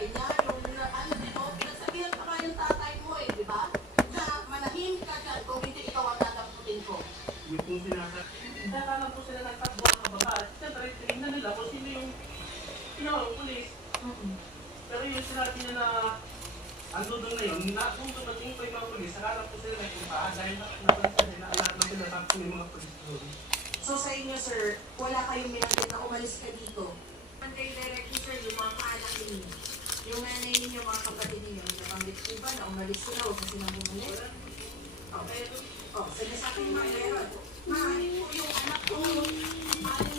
tatay niya, yung ano dito, pinagsabihan pa nga yung tatay mo eh, di ba? Na manahimik ka dyan kung hindi ikaw ang dadamputin ko. Yung kung kaya lang po sila nagtakbo ang kababa. At siyempre, tingnan nila kung sino yung pulis. Pero yung sinabi niya na ando doon na yun, kung dumating pa yung mga pulis, saka lang po sila nagpuntahan dahil napansin nila, alam na sila tapos may mga pulis doon. So sa inyo, sir, wala kayong binanggit na umalis ka dito. Ang kayo directly, sir, yung mga anak ninyo, yung nanay ninyo, mga kapatid ninyo, nabanggit ko ba na umalis sila o kasi nang bumalik? Okay. Oh, sige sa akin, mga meron. Maaari po yung anak ko, maaari